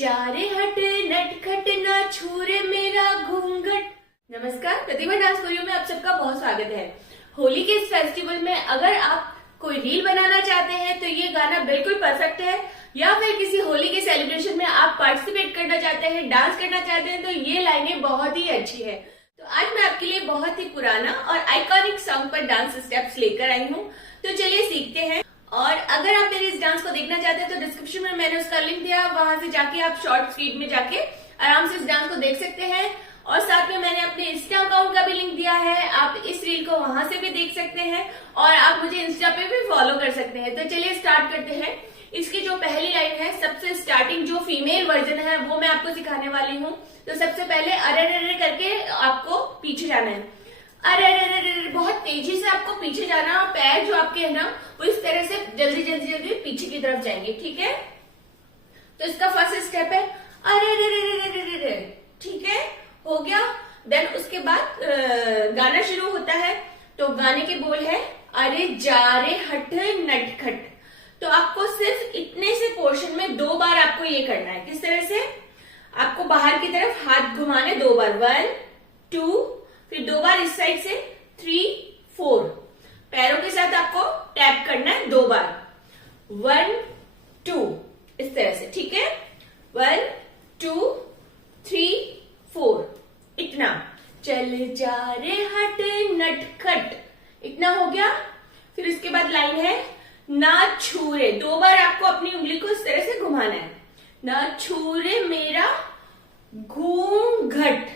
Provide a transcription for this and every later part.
जा रे हट नटखट ना छूरे मेरा घूंघट। नमस्कार, प्रतिभा डांस स्टूडियो में आप सबका बहुत स्वागत है। होली के इस फेस्टिवल में अगर आप कोई रील बनाना चाहते हैं तो ये गाना बिल्कुल परफेक्ट है, या फिर किसी होली के सेलिब्रेशन में आप पार्टिसिपेट करना चाहते हैं, डांस करना चाहते हैं तो ये लाइनें बहुत ही अच्छी है। तो आज मैं आपके लिए बहुत ही पुराना और आइकॉनिक सॉन्ग पर डांस स्टेप्स लेकर आई हूँ, तो चलिए सीखते हैं। और अगर आप मेरे इस डांस को देखना चाहते हैं तो डिस्क्रिप्शन में मैंने उसका लिंक दिया, वहां से जाके आप शॉर्ट फीड में जाके आराम से इस डांस को देख सकते हैं। और साथ में मैंने अपने इंस्टा अकाउंट का भी लिंक दिया है, आप इस रील को वहां से भी देख सकते हैं और आप मुझे इंस्टा पे भी फॉलो कर सकते हैं। तो चलिए स्टार्ट करते हैं। इसकी जो पहली लाइन है, सबसे स्टार्टिंग जो फीमेल वर्जन है वो मैं आपको सिखाने वाली हूँ। तो सबसे पहले अरे अरे करके आपको पीछे जाना है। अरे अरे अरे बहुत तेजी से आपको पीछे जाना, और पैर जो आपके है ना वो इस तरह से जल्दी जल्दी जल्दी पीछे की तरफ जाएंगे, ठीक है। तो इसका फर्स्ट स्टेप है अरे अरे अरे अरे अरे, ठीक है, हो गया। देन उसके बाद गाना शुरू होता है। तो गाने के बोल है अरे जा रे हट नटखट। तो आपको सिर्फ इतने से पोर्शन में 2 बार आपको ये करना है। किस तरह से? आपको बाहर की तरफ हाथ घुमाने 2 बार, 1 2, फिर 2 बार इस साइड से 3 4। पैरों के साथ आपको टैप करना है 2 बार, 1 2, इस तरह से, ठीक है। 1 2 3 4, इतना। चल जा रे हट नटखट, इतना हो गया। फिर इसके बाद लाइन है ना छूरे। 2 बार आपको अपनी उंगली को इस तरह से घुमाना है। ना छूरे मेरा घूंघट।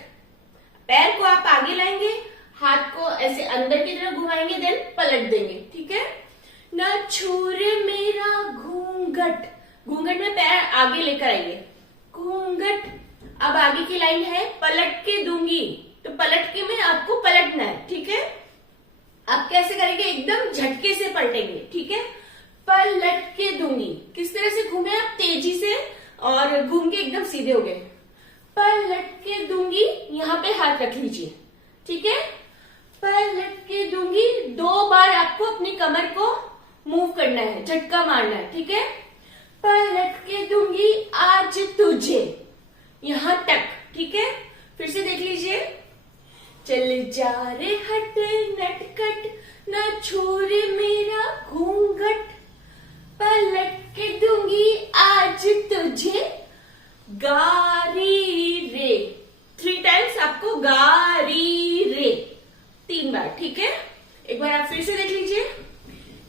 पैर को आप आगे लाएंगे, हाथ को ऐसे अंदर की तरफ घुमाएंगे, देन पलट देंगे, ठीक है। ना छूरे मेरा घूंघट। घूंघट में पैर आगे लेकर आएंगे, घूंघट। अब आगे की लाइन है पलट के दूंगी। तो पलट के में आपको पलटना है, ठीक है। आप कैसे करेंगे? एकदम झटके से पलटेंगे, ठीक है। पलट के दूंगी। किस तरह से घूमे आप? तेजी से, और घूम के एकदम सीधे हो गए। पलट के दूंगी, यहाँ पे हाथ रख लीजिए, ठीक है। पलट के दूंगी। 2 बार आपको अपनी कमर को मूव करना है, झटका मारना है, ठीक है। पलट के दूंगी आज तुझे, यहां तक, ठीक है। फिर से देख लीजिए। चल जा रे हट नटखट ना छूरे मेरा घूंघट। पलट के दूंगी आज तुझे गारी रे। 3 टाइम्स आपको गारी रे, 3 बार, ठीक है। एक बार आप फिर से देख लीजिए।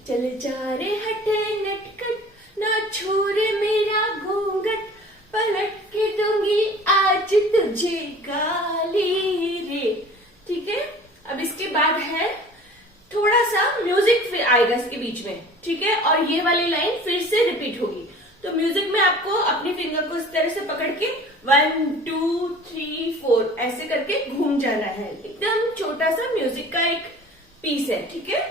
चल जा रे हट नटखट ना छूरे मेरा घूंघट। पलट के दूंगी आज तुझे गाली रे, ठीक है। अब इसके बाद है थोड़ा सा म्यूजिक फिर आएगा इसके बीच में, ठीक है। और ये वाली लाइन फिर से रिपीट होगी। तो म्यूजिक में आपको अपनी फिंगर को इस तरह से पकड़ के 1 2 3 4 ऐसे करके घूम जाना है। एकदम छोटा सा म्यूजिक का एक पीस है, ठीक है।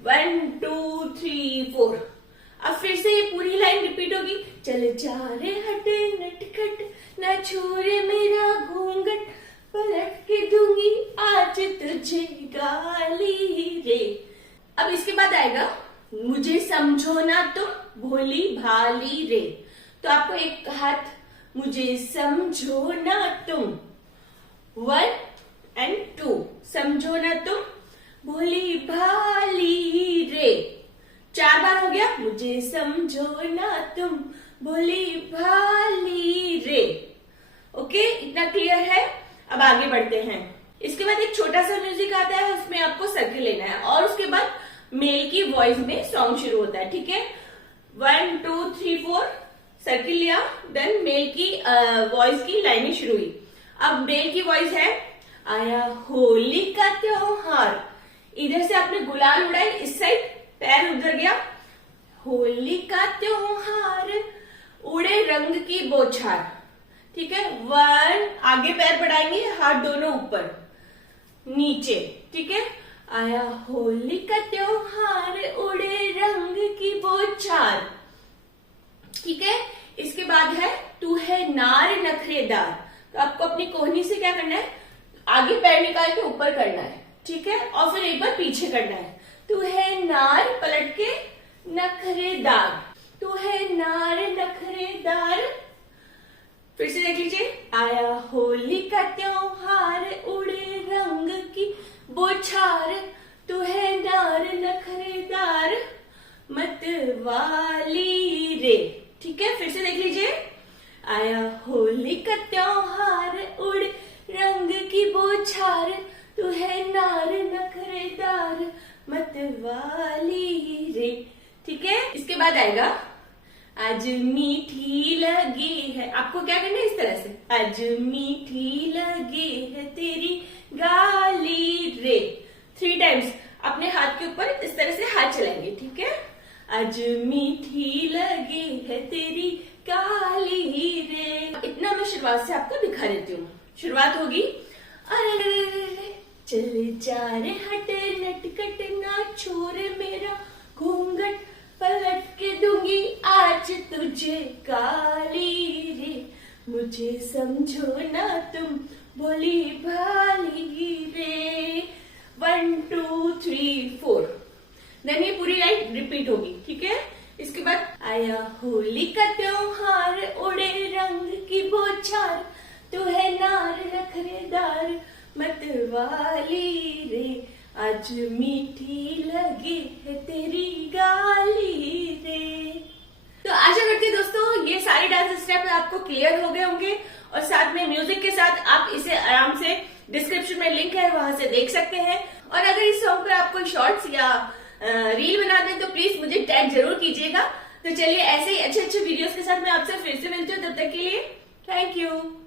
1 2 3 4। अब फिर से ये पूरी लाइन रिपीट होगी। चल जा रे हट नटखट ना छूरे मेरा घूंघट। पलट के दूंगी आज तुझे गाली रे। अब इसके बाद आएगा मुझे समझो ना तुम भोली भाली रे। तो आपको एक हाथ मुझे समझो ना तुम, 1 and 2, समझो ना तुम भोली भाली रे। 4 बार हो गया। मुझे समझो ना तुम भोली भाली रे। ओके, इतना क्लियर है। अब आगे बढ़ते हैं। इसके बाद एक छोटा सा म्यूजिक आता है, उसमें आपको सर्किल लेना है, और उसके बाद मेल की वॉइस में सॉन्ग शुरू होता है, ठीक है। 1 2 3 4 सर्किल लिया, देन मेल की वॉइस की लाइनें शुरू हुई। अब मेल की वॉइस है आया होली का त्योहार। इधर से आपने गुलाल उड़ाई, इस साइड पैर उधर गया। होली का त्योहार उड़े रंग की बौछार, ठीक है। 1, आगे पैर बढ़ाएंगे, हाथ दोनों ऊपर नीचे, ठीक है। आया होली का त्योहार उड़े रंग की बौछार, ठीक है। इसके बाद है तू है नार नखरेदार। तो आपको अपनी कोहनी से क्या करना है? आगे पैर निकाल के ऊपर करना है, ठीक है। और फिर एक बार पीछे करना है। तू है नार, पलट के नखरेदार। तू है नार नखरेदार फिर से देख लीजिए। आया होली का त्योहार, उड़े रंग की बौछार, तू है नार नखरेदार मत वाली रे। ठीक है, फिर से देख लीजिए। आया होली का त्योहार, उड़े रंग की बौछार, तू है नार नखरेदार मत वाली रे। ठीक है, इसके बाद आएगा आज मीठी लगी है। आपको क्या करना है इस तरह से, आज मीठी लगी है तेरी गाली रे। 3 टाइम्स अपने हाथ के ऊपर इस तरह से हाथ चलाएंगे। ठीक है, आज मीठी लगी है तेरी गाली रे। इतना मैं शुरुआत से आपको दिखा देती हूँ। शुरुआत होगी, अरे चले जा रे हटे नटकट ना छोरे मेरा घूंघट, पलट के दूंगी आज तुझे गाली रे, मुझे समझो ना तुम भोली भाली रे। 1 2 3 4 देन ये पूरी लाइन रिपीट होगी। ठीक है, इसके बाद आया होली का त्योहार, उड़े रंग की बौछार, तू है नार नखरेदार मत वाली रे, आज मीठी लगी है तेरी गाली रे। तो आशा करती हूँ दोस्तों ये सारे डांस स्टेप आपको क्लियर हो गए होंगे, और साथ में म्यूजिक के साथ आप इसे आराम से डिस्क्रिप्शन में लिंक है वहां से देख सकते हैं। और अगर इस सॉन्ग पर आप कोई शॉर्ट्स या रील बना दें तो प्लीज मुझे टैग जरूर कीजिएगा। तो चलिए ऐसे ही अच्छे अच्छे वीडियोस के साथ मैं आपसे फिर से मिलती हूँ, तब तक के लिए थैंक यू।